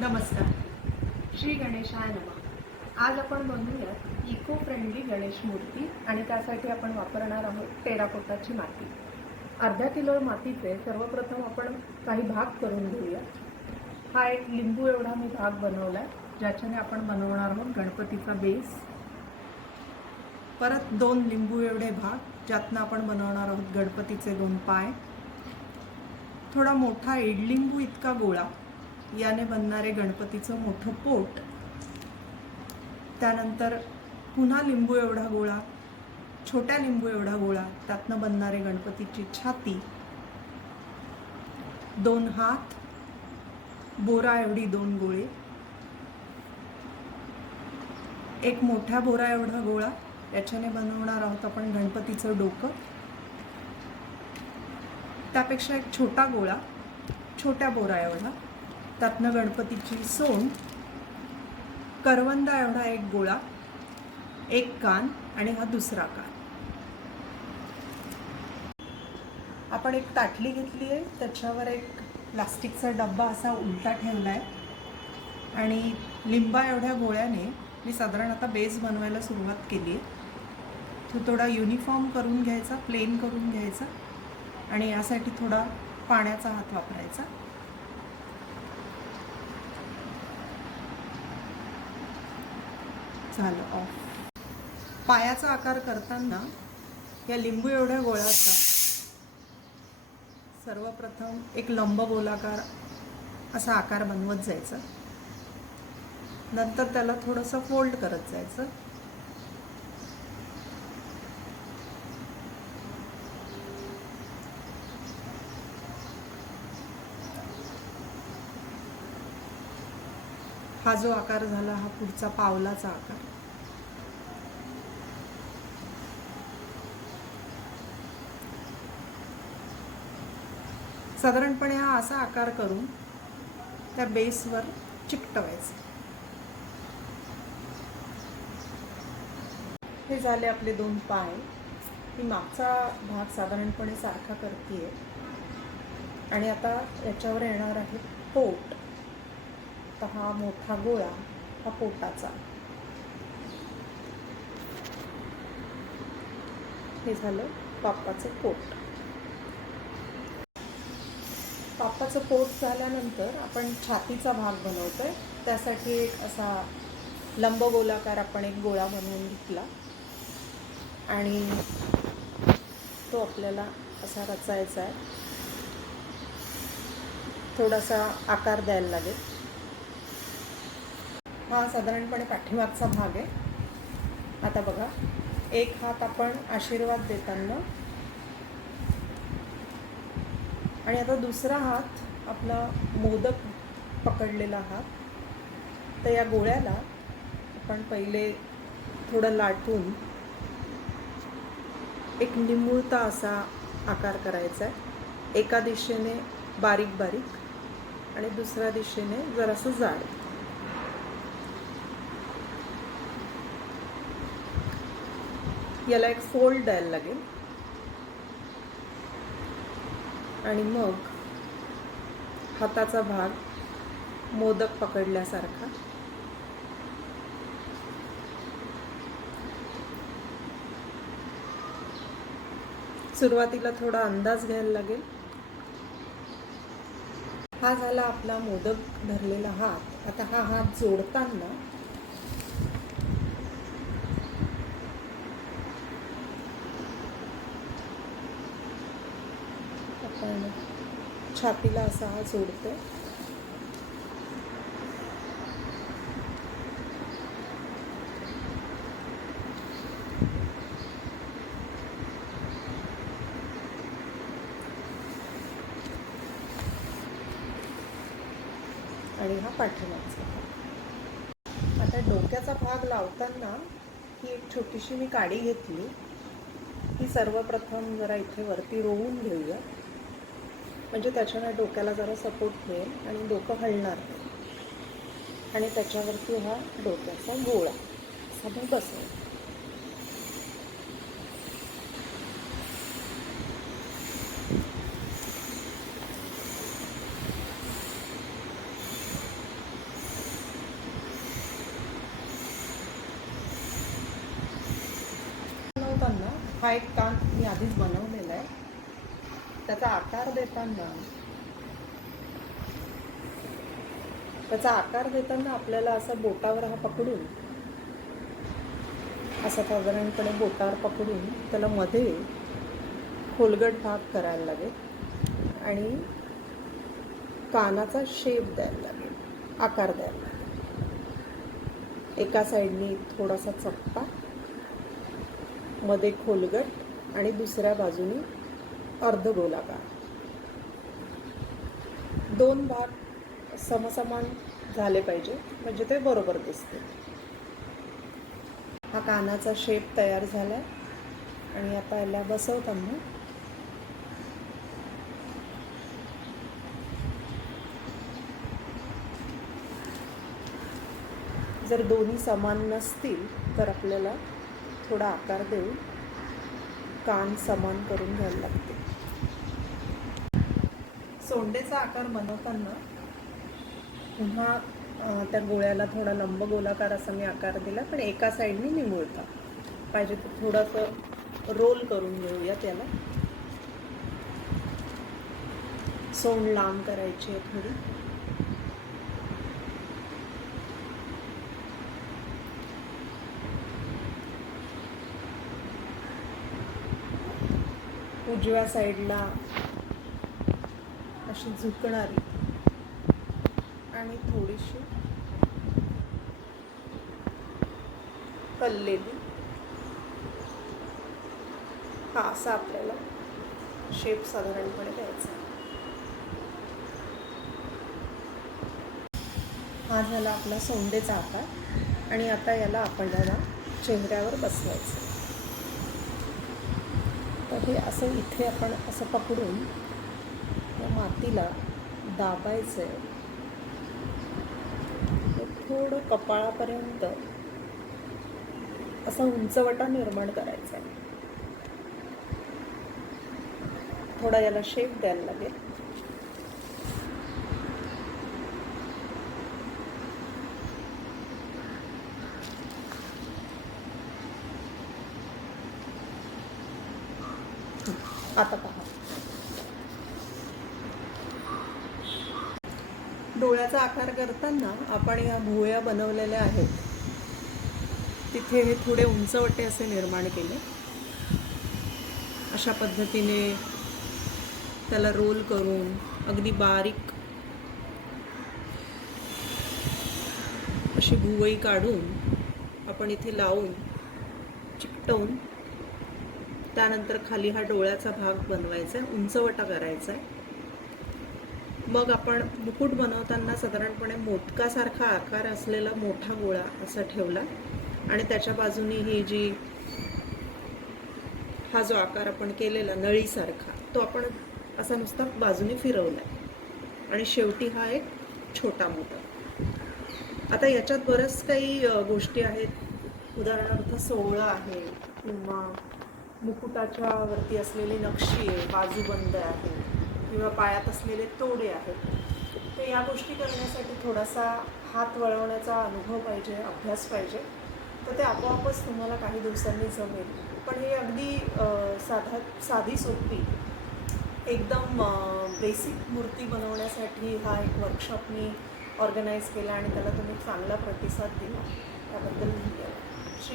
नमस्कार. श्री गणेशाय नमः. आज आपण बनवूयात इको फ्रेंडली गणेश मूर्ती आणि त्यासाठी आपण वापरणार आहोत टेराकोटाची माती. अर्धा किलो मातीचे सर्वप्रथम आपण काही भाग करून घेऊया. हा एक लिंबू एवढा मी भाग बनवला आहे, ज्याच्याने आपण बनवणार आहोत गणपतीचा बेस. परत 2 लिंबू एवढे भाग, ज्यातनं आपण बनवणार आहोत गणपतीचे 2 पाय. थोडा मोठा इडलिंबू इतका गोळा, याने बनणारे गणपतीचं मोठं पोट. त्यानंतर पुन्हा लिंबू एवढा गोळा, छोट्या लिंबू एवढा गोळा, त्यातनं बनणारे गणपतीची छाती. 2 हात, बोरा एवढी 2 गोळे, एक मोठ्या बोरा एवढा गोळा, याच्याने बनवणार आहोत आपण गणपतीचं डोकं. त्यापेक्षा एक छोटा गोळा, छोट्या बोरा एवढा, त्यातनं गणपतीची सोंड. करवंदा एवढा एक गोळा, एक कान आणि हा दुसरा कान. आपण एक ताटली घेतली आहे, त्याच्यावर एक प्लास्टिकचा डब्बा असा उलटा ठेवला आहे आणि लिंबा एवढ्या गोळ्याने मी साधारण आता बेस बनवायला सुरुवात केली आहे. तो थोडा युनिफॉर्म करून घ्यायचा, प्लेन करून घ्यायचा आणि यासाठी थोडा पाण्याचा हात वापरायचा. झालं ऑफ. पायाचा आकार करताना या लिंबू एवढ्या गोळ्याचा सर्वप्रथम एक लंब गोलाकार असा आकार बनवत जायचा. नंतर त्याला थोडंसं फोल्ड करत जायचं. हा जो आकार झाला हा पुढचा पावलाचा आकार. साधारणपणे हा असा आकार करून त्या बेसवर चिकटवायचं. हे झाले आपले 2 पाय. मी मागचा भाग साधारणपणे सारखा करते आणि आता याच्यावर येणार आहे पोट. तर हा मोठा गोळा हा पोटाचा. हे झालं बाप्पाचं पोट. बाप्पाचं पोट झाल्यानंतर आपण छातीचा भाग बनवतोय. त्यासाठी एक असा लंबगोलाकार आपण एक गोळा बनवून घेतला आणि तो आपल्याला असा रचायचा आहे. थोडासा आकार द्यायला लागेल. हा साधारणपणे पाठीमागचा भाग आहे. आता बघा, एक हात आपण आशीर्वाद देताना आणि आता दुसरा हात आपला मोदक पकडलेला हात. तर या गोळ्याला आपण पहिले थोडं लाटून एक निमुळता असा आकार करायचा आहे. एका दिशेने बारीक बारीक आणि दुसऱ्या दिशेने जरासं जाड. याला एक फोल्ड द्यायला लागेल आणि मग हाताचा भाग मोदक पकडल्यासारखा. सुरुवातीला थोडा अंदाज घ्यायला लागेल. हा झाला आपला मोदक धरलेला हात. आता हा हात जोडताना आपण छातीला असा हा जोडतो. आणि हा पाठीमागचा भाग. आता डोक्याचा भाग लावताना ही एक छोटीशी मी काडी घेतली. ही सर्वप्रथम जरा इथे वरती रोवून घेऊया, म्हणजे त्याच्याने डोक्याला जरा सपोर्ट मिळेल आणि डोकं हलणार नाही. आणि त्याच्यावरती हा डोक्याचा गोळा असा मी बसवेल. हा एक कान मी आधीच बनवलेला आहे. त्याचा आकार देताना आपल्याला असं बोटावर हा पकडून, असं साधारणपणे बोटावर पकडून त्याला मध्ये खोलगट भाग करायला लागेल आणि कानाचा शेप द्यायला लागेल, आकार द्यायला लागेल. एका साईडनी थोडासा चपटा, मध्ये खोलगट आणि दुसऱ्या बाजूनी अर्धगोलाकार. 2 भाग समसमान झाले पाहिजे म्हणजे ते बरोबर दिसते. हा कानाचा शेप तयार झाला आणि आता याला बसवताना जर दोन्ही समान नसतील तर आपल्याला थोडा आकार देऊन कान समान करून घ्यायला लागते. सोंडेचा आकार बनवताना पुन्हा त्या गोळ्याला थोडा लंबगोलाकार असा मी आकार दिला, पण एका साईडनी निमुळता. पाहिजे तर थोडंसं रोल करून घेऊया त्याला. सोंड लांब करायची आहे थोडी. उजव्या साईडला अशी झुकणारी आणि थोडीशी कललेली, हा असा आपल्याला शेप साधारणपणे द्यायचा. हा झाला आपला सोंडेचा आकार आणि आता याला आपल्याला चेहऱ्यावर बसवायचं. तर हे असं इथे आपण असं पकडून या मातीला दाबायचं आहे. थोडं कपाळापर्यंत असा उंचवटा निर्माण करायचा आहे. थोडा याला शेप द्यायला लागेल. आता पहा, डोळ्याचा आकार करताना आपण या भुवया बनवलेल्या आहेत तिथे हे थोडे उंचवटे असे निर्माण केले. अशा पद्धतीने त्याला रोल करून अगदी बारीक अशी भुवई काढून आपण इथे लावून चिकटवून त्यानंतर खाली हा डोळ्याचा भाग बनवायचा आहे, उंचवटा करायचा आहे. मग आपण मुकुट बनवताना साधारणपणे मोदकासारखा आकार असलेला मोठा गोळा असा ठेवला आणि त्याच्या बाजूनी ही जी हा जो आकार आपण केलेला नळीसारखा तो आपण असा नुसता बाजूने फिरवला आणि शेवटी हा एक छोटा मोदक. आता याच्यात बरंच काही गोष्टी आहेत. उदाहरणार्थ सोहळा आहे किंवा मुकुटाच्या वरती असलेली नक्षी आहे, बाजूबंद आहे किंवा पायात असलेले तोडे आहेत. तर या गोष्टी करण्यासाठी थोडासा हात वळवण्याचा अनुभव पाहिजे, अभ्यास पाहिजे. तर ते आपोआपच तुम्हाला काही दिवसांनी जमेल. पण हे अगदी साधी सोपी एकदम बेसिक मूर्ती बनवण्यासाठी हा एक वर्कशॉप मी ऑर्गनाईज केला आणि त्याला तुम्ही चांगला प्रतिसाद दिला, त्याबद्दल धन्यवाद.